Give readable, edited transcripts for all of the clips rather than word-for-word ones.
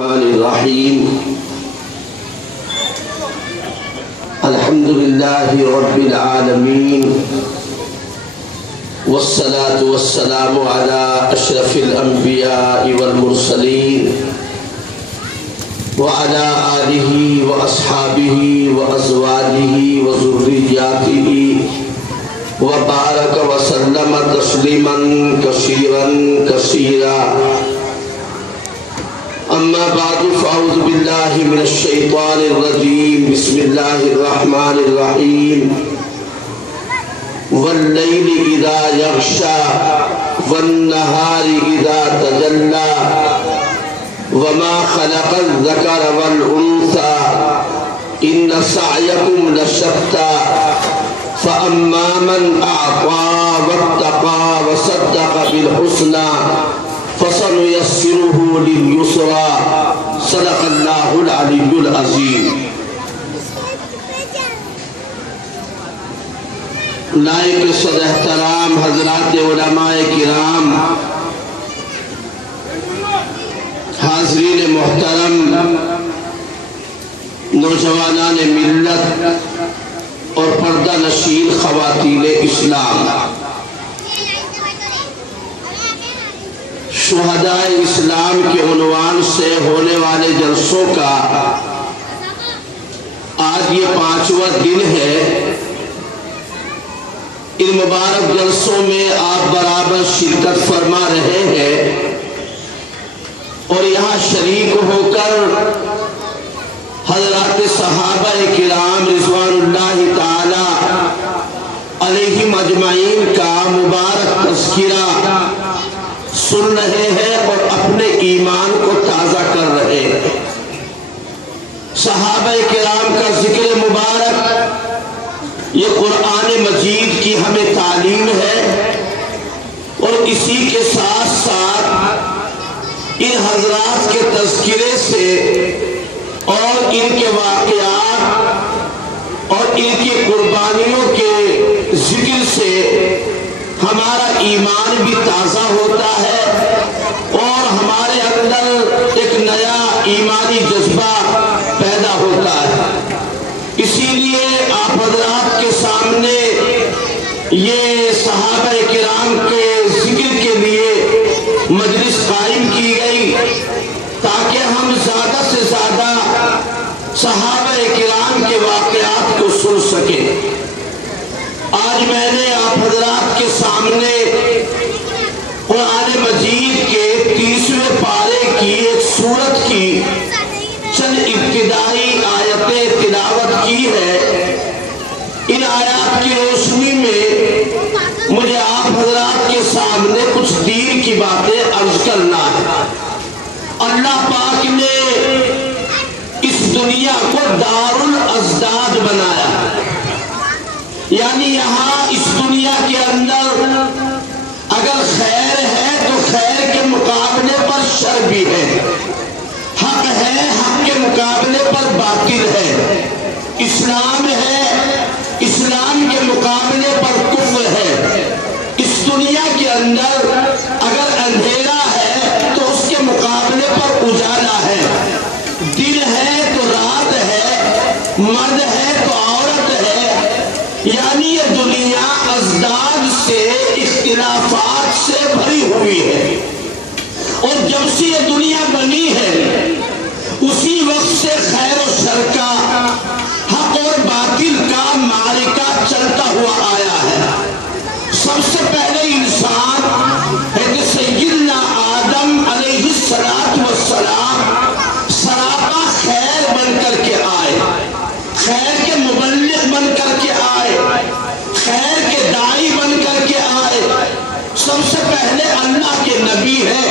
الرحمن الرحیم الحمد للہ رب العالمین والصلاة والسلام على اشرف الانبیاء والمرسلین وعلى آلہ واصحابہ وازواجہ وذریاتہ وبارک وسلم تسلیما کثیرا کثیرا اما بعد فاعوذ باللہ من الشیطان الرجیم بسم اللہ الرحمن الرحیم واللیل اذا یغشی والنہار اذا تجلی وما خلق الذکر والانثى ان سعیکم لشتی فاما من اعطى واتقى وصدق بالحسنى فسنيسره لليسرى صدق اللہ العلی العظیم۔ لائق صد احترام حضرات علماء کرام، حاضرین محترم، نوجوانان ملت اور پردہ نشین خواتین اسلام، شہداء اسلام کے عنوان سے ہونے والے جلسوں کا آج یہ 5واں دن ہے۔ ان مبارک جلسوں میں آپ برابر شرکت فرما رہے ہیں اور یہاں شریک ہو کر حضرات صحابہ کرام رضوان اللہ تعالی علیہم اجمعین کا مبارک تذکرہ سن رہے ہیں اور اپنے ایمان کو تازہ کر رہے ہیں۔ صحابہ کرام کا ذکر مبارک یہ قرآن مجید کی ہمیں تعلیم ہے اور اسی کے ساتھ ساتھ ان حضرات کے تذکرے سے اور ان کے واقعات اور ان کی قربانیوں کے ذکر سے ہمارا ایمان بھی تازہ ہوتا ہے اور ہمارے اندر ایک نیا ایمانی جذبہ پیدا ہوتا ہے۔ اسی لیے آپ حضرات کے سامنے یہ صحابہ کرام کے ذکر کے لیے مجلس قائم کی گئی تاکہ ہم زیادہ سے زیادہ صحابہ کرام کے واقعات کو سن سکیں۔ آج میں نے آپ حضرات کے سامنے قرآن مجید کے 30ویں پارے کی ایک سورت کی چند ابتدائی آیتیں تلاوت کی ہے۔ ان آیات کی روشنی میں مجھے آپ حضرات کے سامنے کچھ دین کی باتیں عرض کرنا ہے۔ اللہ پاک نے اس دنیا کو دار الازداد بنایا، یعنی یہاں اس دنیا کے اندر اگر خیر ہے تو خیر کے مقابلے پر شر بھی ہے، حق ہے حق کے مقابلے پر باطل ہے، اسلام ہے اسلام کے مقابلے پر کفر ہے۔ اس دنیا کے اندر اگر اندھیرا ہے تو اس کے مقابلے پر اجالا ہے، دن ہے تو رات ہے، مرد ہے تو عورت ہے، یعنی یہ دنیا ازداد سے اختلافات سے بھری ہوئی ہے۔ اور جب سے یہ دنیا بنی ہے اسی وقت سے خیر و شر کا، حق اور باطل کا معرکہ چلتا ہوا آیا ہے۔ سب سے پہلے انسان حضرت سیدنا آدم علیہ السلام سراپا خیر بن کر کے آئے، خیر کے مبلغ بن کر کے آئے، خیر کے داعی بن کر کے آئے۔ سب سے پہلے اللہ کے نبی ہے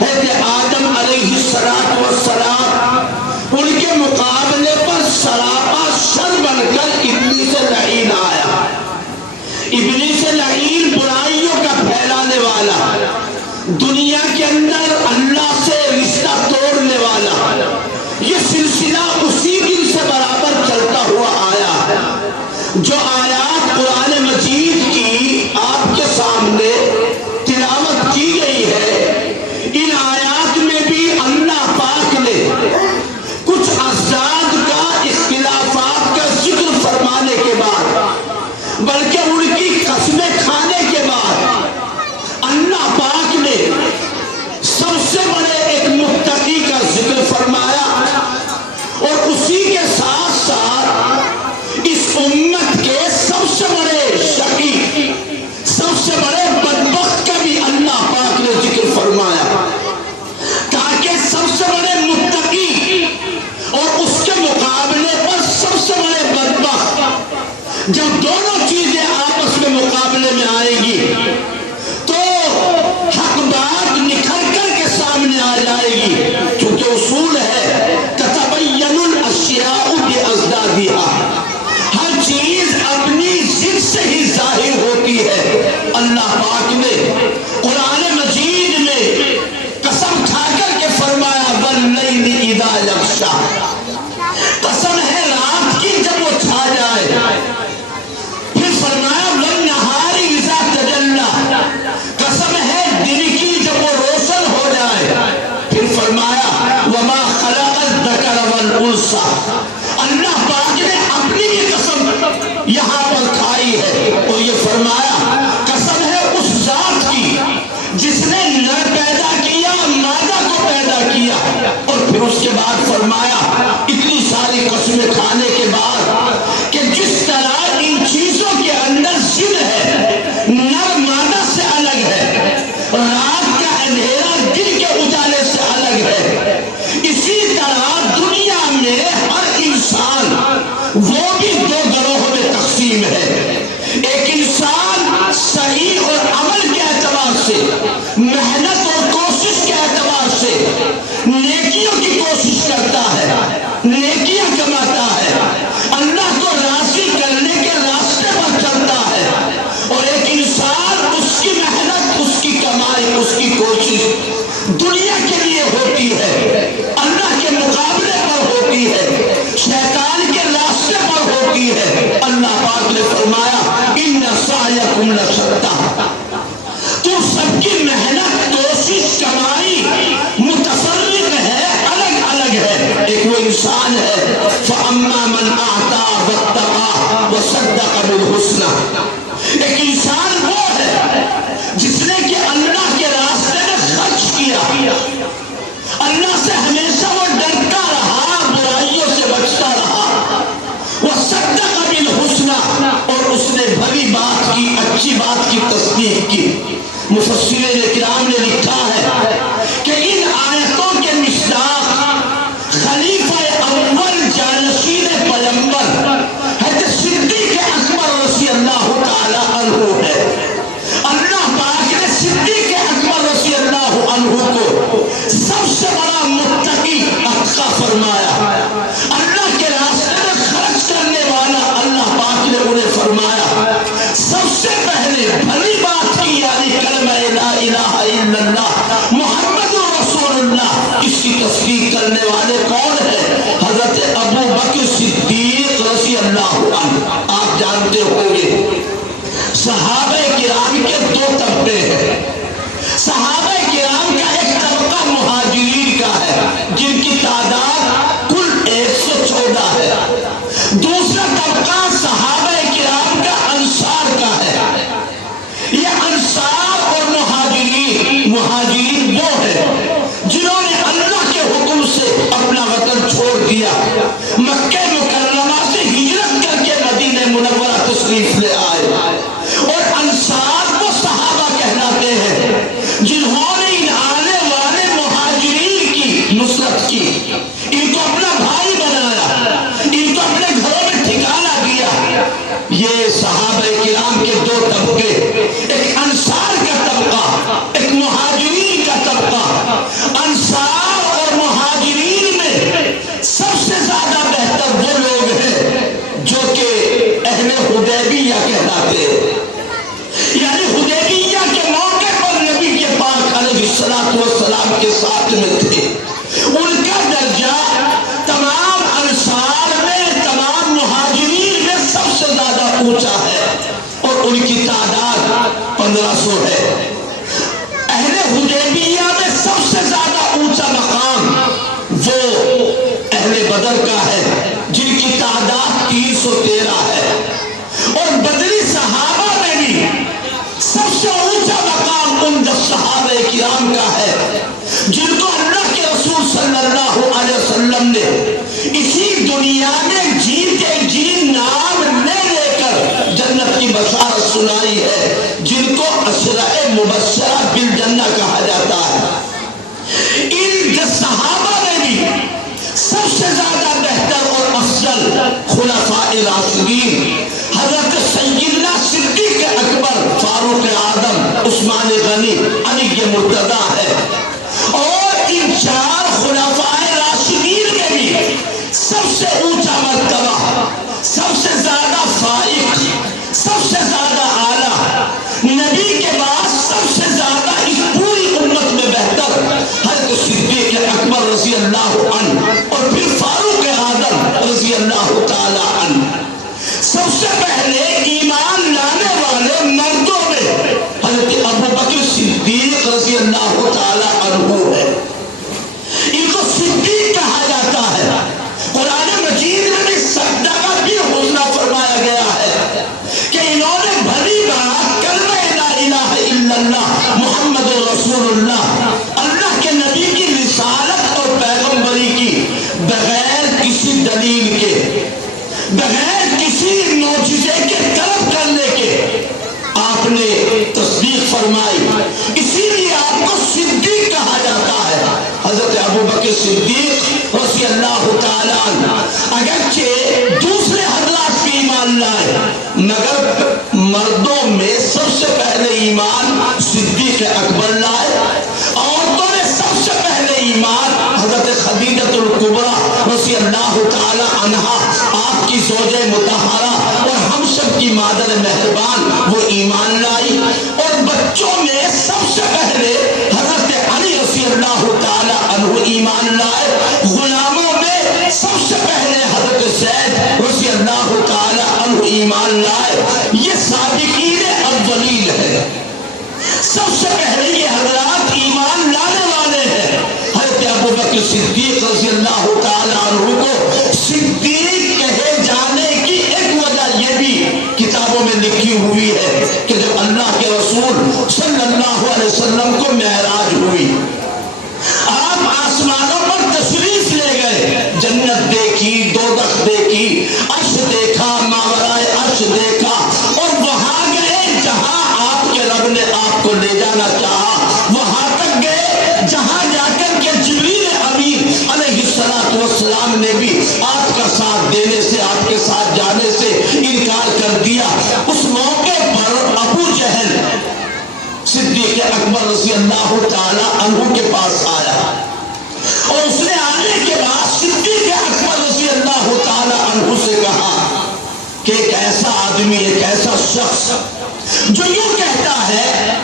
حضرت آدم علیہ السلام، ان کے مقابلے پر سراپا شر بن کر ابلیس لعین آیا۔ ابلیس لعین برائیوں کا پھیلانے والا، دنیا کے اندر اللہ سے رشتہ توڑنے والا، یہ سلسلہ اسی دن سے برابر چلتا ہوا آیا ہے۔ جو آیات قرآن مجید کی آپ کے سامنے تلاوت کی گئی ہے، ان آیات میں بھی اللہ پاک نے جب دونوں چیزیں آپس میں مقابلے میں آئیں گی تو حق بات نکھر کر کے سامنے آ جائے گی، کیونکہ اصول ہے تتبین الاشیاء بازدادها، ہر چیز اپنی ضد سے ہی ظاہر ہوتی ہے۔ اللہ پاک نے قرآن مجید میں قسم کھا کر کے فرمایا واللیل اذا یغشی، قسم ہے رات کی جب وہ چھا جائے، پھر فرمایا والنہار اذا تجلی، قسم ہے دن کی جب وہ روشن ہو جائے، پھر فرمایا وما خلق الذکر والانثی، اللہ پاک نے اپنی بھی قسم یہاں پر کھائی ہے اور یہ فرمایا قسم ہے اس ذات کی جس نے نر پیدا کیا مادہ کو پیدا کیا، اور پھر اس کے بعد فرمایا اتنی ساری قسمیں کھانے کے بعد کہ جس طرح ان چیزوں کے اندر ضد ہے، نر مادہ سے الگ ہے، رات کا اندھیرا دن کے اجالے سے الگ ہے، اسی طرح دنیا میں ہر انسان وہ بھی دو گروہوں میں تقسیم ہے۔ ایک انسان صحیح اور عمل کے اعتبار سے، محنت اور کوشش کے اعتبار سے نیکیوں کی کوشش کرتا ہے، نیکیاں کماتا ہے، اللہ کو راضی کرنے کے راستے پر چلتا ہے، اور ایک انسان اس کی محنت، اس کی کمائی، اس کی کوشش دنیا کے لیے ہوتی ہے، اللہ کے مقابلے پر ہوتی ہے، شیطان کے راستے پر ہوتی ہے۔ اللہ پاک نے فرمایا ان سعیکم لشتی، تم سب کی محنت، کوشش، کمائی متفرق ہے، الگ الگ ہے۔ ایک وہ انسان ہے فاما من اعطى واتقى وصدق بالحسنى، ایک انسان وہ ہے جس نے کہ اللہ کے راستے میں خرچ کیا، اللہ سے ہمیشہ وہ ڈرتا رہا، برائیوں سے بچتا رہا، وصدق بالحسنى، اور اس نے بھلی بات کی، اچھی بات کی تصدیق کی۔ مفسرین کرام نے لکھا ہے کہ ان آیتوں کے مصداق خلیفہ اول جانشین پیغمبر حضرت صدیق اکبر رضی اللہ تعالی عنہ ہے۔ اللہ پاک نے صدیق اکبر رضی اللہ عنہ کو سب سے بڑا متقی اتقی فرمایا، اللہ کے راستے میں خرچ کرنے والا اللہ پاک نے انہیں فرمایا سب سے پہلے بھلی بات کی، یعنی کلمہ لا الہ الا اللہ محمد رسول اللہ، اس کی تصدیق کرنے والے کون ہیں؟ حضرت ابو بکر صدیق رضی اللہ عنہ۔ آپ جانتے ہوں گے صحابہ کرام کے دو طبقے ہیں، صحابہ کرام کا ایک طبقہ مہاجرین کا ہے جن کی تعداد کل 114 ہے، دوسرا طبقہ صحابہ کرام کا انصار کا ہے۔ یہ انصار اور مہاجرین وہ ہے جنہوں نے اللہ کے حکم سے اپنا وطن چھوڑ دیا، مکہ مکرمہ سے ہجرت کر کے مدینہ منورہ تشریف لے آئے، اور انصار وہ صحابہ کہلاتے ہیں جنہوں نے ان آنے والے مہاجرین کی نصرت کی، ان کو اپنا بھائی بنایا، ان کو اپنے گھروں میں ٹھکانہ دیا۔ یہ صحابہ کرام کے دو طبقے، ایک انصار کا طبقہ، ایک مہاجرین کا طبقہ۔ انصار اور مہاجرین میں سب سے زیادہ بہتر وہ لوگ ہیں جو کہ اہل حدیبیہ کہلاتے ہیں، یعنی حدیبیہ کے موقع پر نبی کے پاک علیہ السلام کے ساتھ میں تھے۔ ان کا درجہ تمام انصار میں، تمام مہاجرین میں سب سے زیادہ اونچا ہے، اور ان کی تعداد 1500 ہے۔ اہل حدیبیہ میں سب سے زیادہ اونچا مقام وہ اہل بدر کا ہے جن کی تعداد 313 ہے، اور بدری صحابہ میں بھی سب سے اونچا مقام ان 10 صحابہ کرام کا ہے جن کو اللہ کے رسول صلی اللہ علیہ وسلم نے اسی دنیا میں جیتے جی نام لے کر جنت کی بشارت سنائی ہے، جن کو عشرہ مبشرہ بالجنہ کہا جاتا ہے۔ ان 10 صحابہ میں بھی سب سے زیادہ بہتر اور افضل خلفاء راشدین حضرت سب سے اونچا مرتبہ، سب سے زیادہ فائق، سب سے زیادہ اعلیٰ، نبی کے بعد سب سے زیادہ اس پوری امت میں بہتر حضرت صدیق اکبر رضی اللہ عنہ، اور پھر فاروق اعظم رضی اللہ تعالی عنہ۔ سب سے پہلے ایمان لانے والے مردوں میں حضرت ابوبکر صدیق رضی اللہ تعالی عنہ ہے۔ ان کو صدیق کہا جاتا ہے۔ قرآن مجید میں بھی صدقہ بھی حسنہ فرمایا گیا ہے کہ انہوں نے بھلی بات کلمہ لا الہ الا اللہ محمد رسول اللہ، اللہ کے نبی کی رسالت اور پیغمبری کی بغیر کسی دلیل کے، بغیر کسی معجزے کے طلب کرنے کے آپ نے تصدیق فرمائی، اسی لیے آپ کو صدیق کہا جاتا ہے۔ حضرت ابوبکر صدیق رضی اللہ تعالیٰ عنہ اگرچہ دوسرے حضرات بھی ایمان لائے، مگر مردوں میں سب سے پہلے ایمان صدیق اکبر لائے۔ عورتوں نے سب سے پہلے ایمان حضرت خدیجہ الکبریٰ رضی اللہ تعالیٰ عنہا، آپ کی زوج مطہرہ اور ہم سب کی مادر مہربان، وہ ایمان لائی۔ اور بچوں میں سب سے پہلے حضرت علی رضی اللہ تعالیٰ عنہ ایمان لائے۔ غلاموں میں سب سے پہلے حضرت زید رضی اللہ تعالیٰ عنہ ایمان لائے۔ یہ سابقین اولین ہے، سب سے پہلے یہ حضرات ایمان لانے والے ہیں۔ حضرت ابوبکر صدیق رضی اللہ تعالیٰ عنہ کو صدیق کہے جانے کی ایک وجہ یہ بھی کتابوں میں لکھی ہوئی ہے کہ جب اللہ کے رسول صلی اللہ علیہ وسلم کو معراج ہوئی، آپ آسمانوں پر تشریف لے گئے، جنت دیکھی، دوزخ دیکھی، عرش دیکھا، ماورائے عرش دیکھا، اور وہاں گئے جہاں آپ کے رب نے آپ کو لے جانا چاہا، وہاں تک گئے جہاں جا کر کے جبریل امین علیہ السلام نے بھی آپ کا ساتھ دینے سے، آپ کے ساتھ جانے سے انکار کر دیا۔ اس موقع پر ابو جہل صدیق اکبر رضی اللہ تعالی عنہ کے پاس آیا، اور اس نے آنے کے بعد صدیق اکبر رضی اللہ تعالی عنہ سے کہا کہ ایک ایسا آدمی، ایک ایسا شخص جو یوں کہتا ہے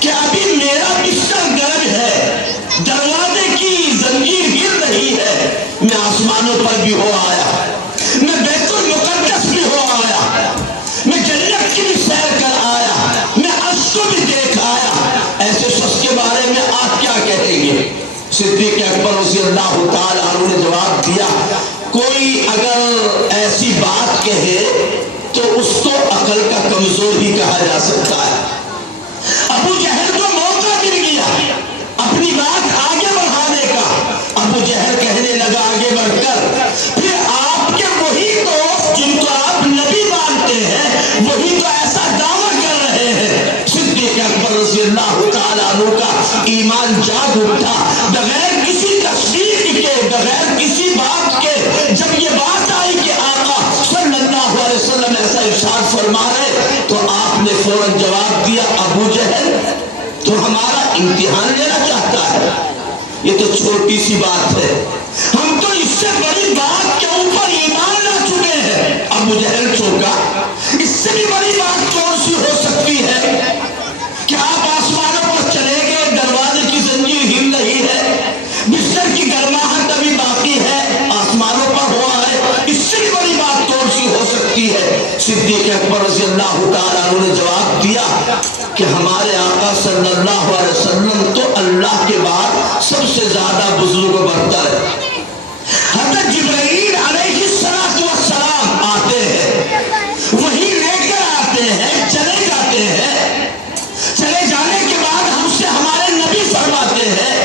کہ ابھی میرا بستر گرم ہے، دروازے کی زنجیر گر رہی ہے، میں آسمانوں پر بھی ہو آیا، میں بیت المقدس بھی ہو آیا، میں جنت کی بھی سیر کر آیا، میں عرش کو بھی دیکھ آیا، ایسے شخص کے بارے میں آپ کیا کہیں گے؟ صدیق اکبر رضی اللہ تعالیٰ عنہ نے جواب دیا، کوئی اگر ایسی بات کہے تو اس کو عقل کا کمزور ہی کہا جا سکتا ہے۔ ابو جہل کو موقع مل گیا اپنی بات آگے بڑھانے کا۔ ابو جہل کہنے لگا آگے بڑھ کر، پھر آپ کے وہی دوست جن کو آپ نبی مانتے ہیں، وہی تو ایسا دعویٰ کر رہے ہیں۔ صدیق اکبر رضی اللہ تعالیٰ عنہ کا ایمان جاگ اٹھا، بغیر کسی تصدیق کے، بغیر کسی بات کے جب یہ بات آئی کہ آقا صلی اللہ علیہ وسلم ایسا ارشاد فرما رہے، تو آپ نے فوراً جواب دیا، ابو جہل تو ہمارا امتحان لینا چاہتا ہے؟ یہ تو چھوٹی سی بات ہے، ہم تو اس سے بڑی بات کے اوپر ایمان لا چکے ہیں۔ ابو جہل چونکا، اس سے بھی بڑی بات کون سی ہو سکتی ہے کہ آپ آسمانوں پر چلے گئے، دروازے کی زنجیر ہل رہی ہے، بستر کی گرماہٹ ابھی باقی ہے، آسمانوں پر ہوا ہے، اس سے بھی بڑی بات کون سی ہو سکتی ہے؟ صدیق اکبر رضی اللہ تعالیٰ عنہ نے جواب دیا کہ ہمارے آقا صلی اللہ علیہ وسلم تو اللہ کے بعد سب سے زیادہ بزرگ و برتر ہے۔ حضرت جبرائیل علیہ السلام آتے ہیں، وہی لے کر آتے ہیں، چلے جاتے ہیں، چلے جانے کے بعد ہم سے ہمارے نبی فرماتے ہیں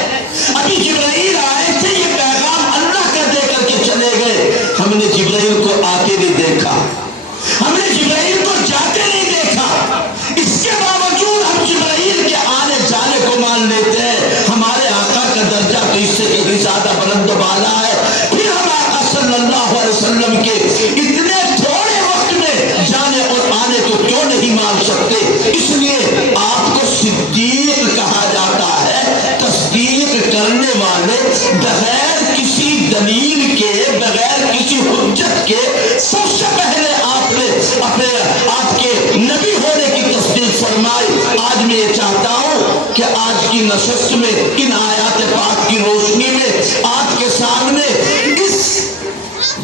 ابھی جبرائیل آئے تھے، یہ پیغام اللہ کا دے کر کے چلے گئے، ہم نے جبرائیل کو آتے نہیں دیکھا، ہم نے جبرائیل کو جاتے نہیں دیکھا، اس کے باوجود ہم جبرائیل کے آنے جانے کو مان لیتے ہیں، ہمارے آقا کا درجہ تو اس سے کہیں زیادہ بلند و بالا نشست میں ان آیات پاک کی روشنی میں آپ کے سامنے اس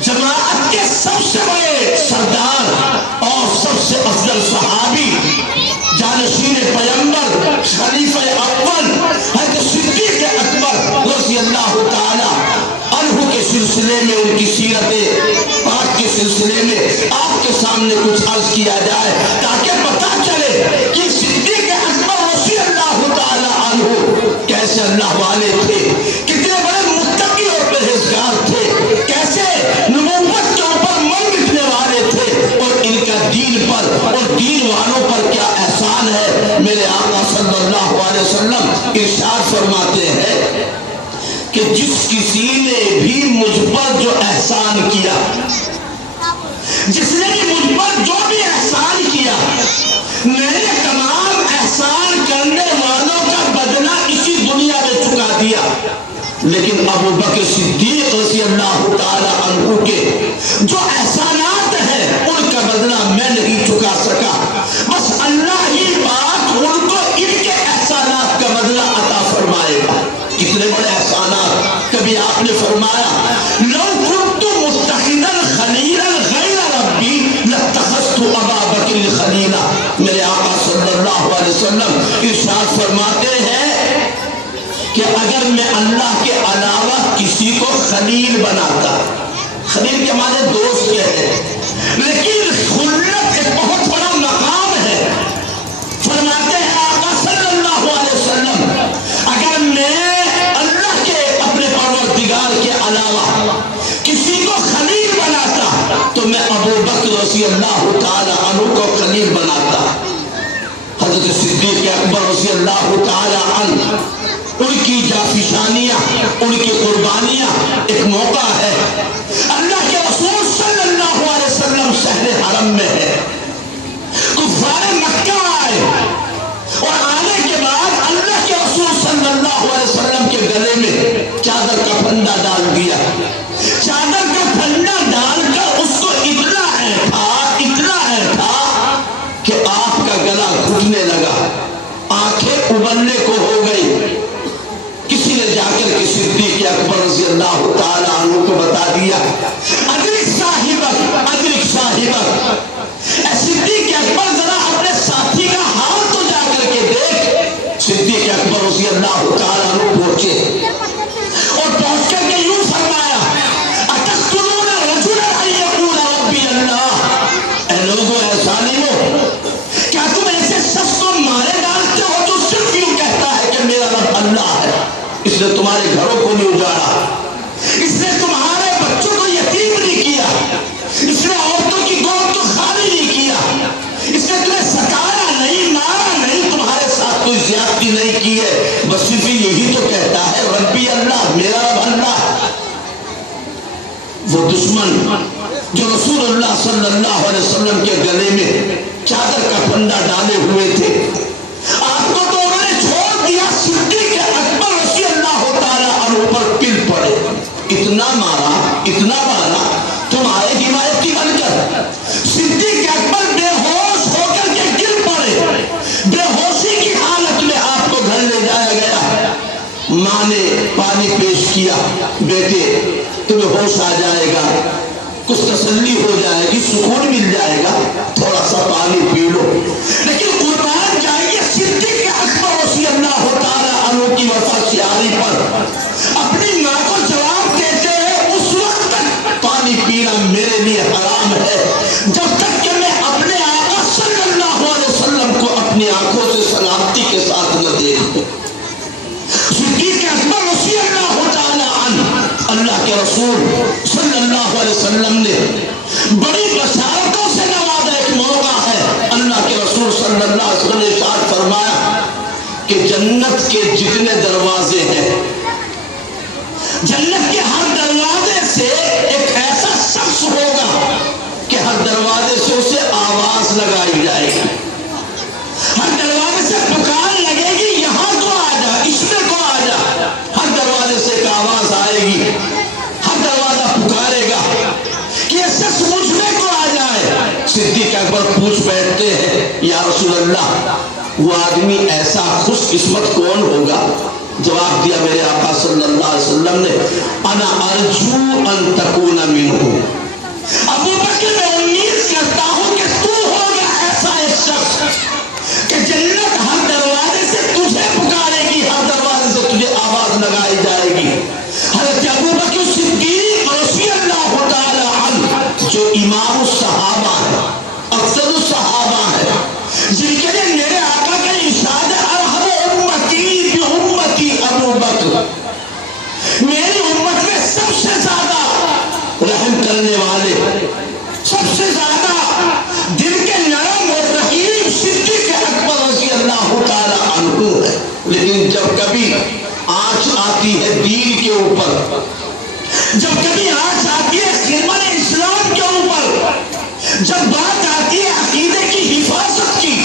جماعت کے سب سے بڑے سردار اور سب سے افضل صحابی جانشین پیغمبر خلیفہ اول حضرت صدیق اکبر رضی اللہ تعالی عنہ کے سلسلے میں ان کی سیرت پاک کے سلسلے میں آپ کے سامنے کچھ عرض کیا جائے تاکہ پتہ چلے کہ صدیق اکبر رضی اللہ تعالی عنہ کیسے اللہ والے تھے، کتنے بڑے متقی اور پرہیزگار تھے، کیسے نبوت کے اوپر من مٹنے والے تھے، اور ان کا دین پر اور دین والوں پر کیا احسان ہے۔ میرے آقا صلی اللہ علیہ وسلم ارشاد فرماتے ہیں کہ جس کسی نے بھی مجھ پر جو احسان کیا، جس نے بھی مجھ پر جو بھی احسان کیا، میں نے تمام احسان کرنے والوں کا بدلہ اسی دنیا میں چکا دیا، لیکن ابو بکر صدیق رضی اللہ تعالی عنہ کے جو احسانات ہیں ان کا بدلہ میں نہیں چکا سکا، بس اللہ ہی پاک ان کو ان کے احسانات کا بدلہ عطا فرمائے گا۔ کتنے بڑے احسانات! کبھی آپ نے فرمایا لو كنت متخذا خلیلا غیر ربی لاتخذت ابا بکر خلیلا۔ میرے آقا صلی اللہ علیہ وسلم ارشاد فرماتے ہیں کہ اگر میں اللہ کے علاوہ کسی کو خلیل بناتا، خلیل کے معنی دوست کہتے ہیں، لیکن خلت ایک بہت بڑا مقام ہے۔ فرماتے ہیں آقا صلی اللہ علیہ وسلم اگر میں اللہ کے اپنے پروردگار کے علاوہ کسی کو خلیل بناتا تو میں ابو بکر رضی اللہ تعالی عنہ کو خلیل بناتا۔ حضرت صدیق اکبر رضی اللہ تعالی عنہ ان کی جافشانیاں، ان کی قربانیاں، ایک موقع ہے اللہ کے رسول صلی اللہ علیہ وسلم شہر حرم میں ہے، کفار مکہ آئے اور آنے کے بعد اللہ کے رسول صلی اللہ علیہ وسلم کے گلے میں چادر کا پھندا ڈال دیا۔ چادر کا پھندا ڈال کر اس کو اتنا ایٹھا کہ آپ کا گلا گھٹنے لگا، آنکھیں ابلنے کو ہو گئی۔ کسی نے جا کر کے صدیق اکبر رضی اللہ تعالی عنہ کو بتا دیا، ادرک صاحبک، ادرک صاحبک، اے صدیق اکبر ذرا اپنے ساتھی کا حال تو جا کر کے دیکھ۔ صدیق اکبر رضی اللہ تعالی عنہ پہنچے اور پہنچ کر کے یوں فرمایا اتقتلون رجلا ان یقول ربی اللہ، اے لوگوں، اے ظالموں، کیا تم ایسے شخص کو مارے ڈالتے ہو جو صرف یوں کہتا ہے کہ میرا رب اللہ ہے؟ اس نے تمہارے گھروں کو نہیں اجاڑا، اس نے تمہارے بچوں کو یتیم نہیں کیا، اس نے عورتوں کی گود کو خالی نہیں کیا، اس نے تمہیں ستایا نہیں، مارا نہیں، تمہارے ساتھ کوئی زیادتی نہیں کی ہے، بس صرف یہی تو کہتا ہے ربی اللہ، میرا رب اللہ۔ وہ دشمن جو رسول اللہ صلی اللہ علیہ وسلم کے گلے میں چادر کا پھندا ڈالے ہوئے تھے، آپ کو تو انہوں نے چھوڑ دیا، صدیق اکبر رضی اللہ تعالی عنہ پر پل پڑے، اتنا مارا تمہارے حمایتی بن کر۔ صدیق اکبر بے ہوش ہو کر کے گر پڑے، بے ہوشی کی حالت میں آپ کو گھر لے جایا گیا۔ ماں نے پانی پیش کیا، بیٹے تمہیں ہوش آ جائے گا، کچھ تسلی ہو جائے گی، سکون مل جائے گا، تھوڑا سا پانی پی لو۔ لیکن قربان جائیے صدیق اکبر رضی اللہ تعالی عنہ کی وفا شیاری پر اپنی ماں کو جواب دیتے ہیں اس وقت تک پانی پینا میرے لیے حرام ہے جب تک کہ میں اپنے آقا صلی اللہ علیہ وسلم کو اپنی آنکھوں سے سلامتی کے ساتھ نہ دیکھوں۔ صدیق اکبر رضی اللہ تعالی عنہ اللہ کے رسول صلی اللہ علیہ وسلم نے بڑی بشارتوں سے نوازا، ایک موقع ہے اللہ کے رسول صلی اللہ علیہ وسلم نے ارشاد فرمایا کہ جنت کے جتنے دروازے ہیں، جنت کے ہر دروازے سے ایک ایسا شخص ہوگا کہ ہر دروازے سے اسے آواز لگائی جائے گی، ہر دروازے سے پکار لگے گی، یہاں تو آ جا، اس میں تو آ جا، ہر دروازے سے ایک آواز آئے گی، ہر دروازہ پکارے گا کہ یہ شخص مجھ میں کو آ جائے۔ صدیق اکبر پوچھ بیٹھتے ہیں یا رسول اللہ وہ آدمی ایسا خوش قسمت کون ہوگا؟ جواب دیا میرے آقا صلی اللہ علیہ وسلم نے، انا ارجو ان تکون منہ، ابو بکر میں امید کرتا ہوں کہ تو ہوگا ایسا ایک شخص کہ جنت ہر دروازے سے تجھے پکارے گی، ہر دروازے سے تجھے آواز لگائی جائے گی۔ حضرت ابو بکر صدیق رضی اللہ تعالی عنہ جو امام الصحابہ ہے، افضل الصحابہ ہے، جن کے لیے میرے آقا کا ارشاد ہے ارحم امتی بامتی ابو بکر، میری امت میں سب سے زیادہ رحم کرنے والے، سب سے زیادہ دل کے نرم اور رحیم صدیق اکبر رضی اللہ تعالی عنہ ہے۔ لیکن جب کبھی آنچ آتی ہے دین کے اوپر، جب کبھی آنچ آتی ہے خدمت اسلام کے اوپر، جب بات آتی ہے عقیدے کی حفاظت کی،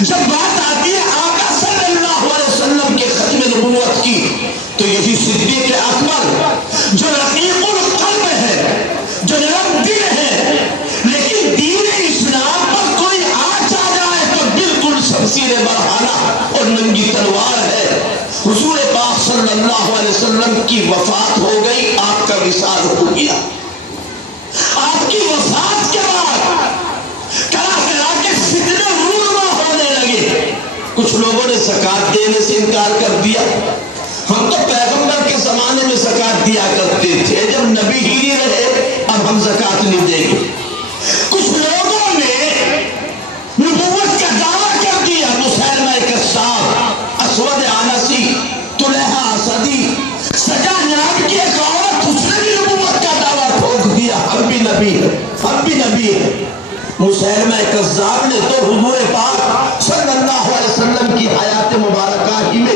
جب بات آتی ہے آقا صلی اللہ علیہ وسلم کے ختم نبوت کی، تو یہی صدیق اکبر جو رقیق القلب ہے، جو نرم دل ہے، لیکن دین اسلام پر کوئی آنچ آ جائے تو بالکل شمشیر برہنہ اور ننگی تلوار ہے۔ حضور پاک صلی اللہ علیہ وسلم کی وفات ہو گئی، آپ کا وصال ہو گیا۔ آپ کی وفات کے بعد طرح کے فتنے رونما ہونے لگے۔ کچھ لوگوں نے زکات دینے سے انکار کر دیا، ہم تو پیغمبر کے زمانے میں زکات دیا کرتے تھے، جب نبی ہی نہیں رہے اب ہم زکات نہیں دیں گے۔ کچھ لوگوں نے نبوت کا دعویٰ کر دیا، مسیلمہ کذاب، اسود عنسی، طلحہ اسدی، سجا نام کی ایک عورت، اس نے بھی نبوت کا دعویٰ ٹھوک دیا، ہم بھی نبی ہیں، ہم بھی نبی ہیں۔ مسیلمہ کذاب نے تو حضور پاک صلی اللہ علیہ وسلم کی حیات مبارکہ ہی میں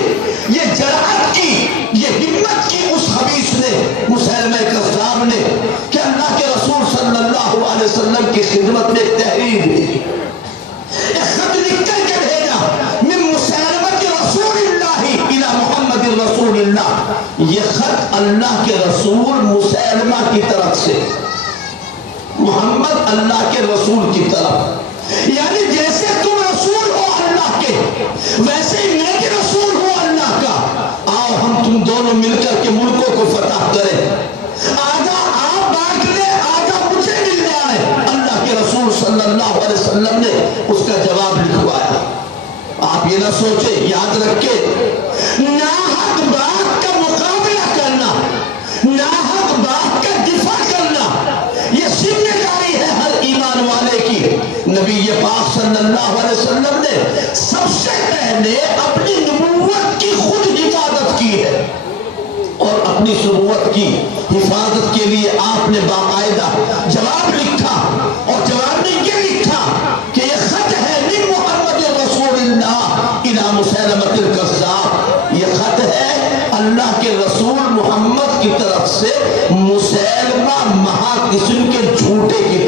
یہ جرأت کی، یہ ہمت کی اس حدیث نے، مسیلمہ کذاب نے، کہ اللہ کے رسول صلی اللہ علیہ وسلم کی خدمت میں تحریر بھیجی، ایک خط لکھ کر کے بھیجا، من مسیلمہ رسول اللہ الی محمد رسول اللہ، یہ خط اللہ کے رسول مسیلمہ کی طرف سے، محمد اللہ کے رسول کی طرف، یعنی جیسے تم رسول ہو اللہ کے، ویسے ہی میں بھی رسول ہوں اللہ کا، آؤ ہم تم دونوں مل کر کے ملکوں کو فتح کریں، آدھا آپ بانٹ لیں، آدھا مجھے مل جائے۔ اللہ کے رسول صلی اللہ علیہ وسلم نے اس کا جواب لکھوایا۔ آپ یہ نہ سوچیں، یاد رکھیں، ناحق بات کا مقابلہ کرنا، ناحق بات کا دفاع کرنا، یہ ذمہ داری ہے ہر ایمان والے کی۔ نبی پاک صلی اللہ علیہ وسلم نے سب سے پہلے اپنی نبوت کی خود حفاظت کی ہے، اور اپنی نبوت کی حفاظت کے لیے آپ نے باقاعدہ جواب لکھا، اور جواب میں یہ لکھا کہ یہ خط ہے من محمد رسول اللہ الی مسیلمہ الکذاب، یہ خط ہے اللہ کے رسول محمد کی طرف سے مسیلمہ مہا قسم کے جھوٹے کی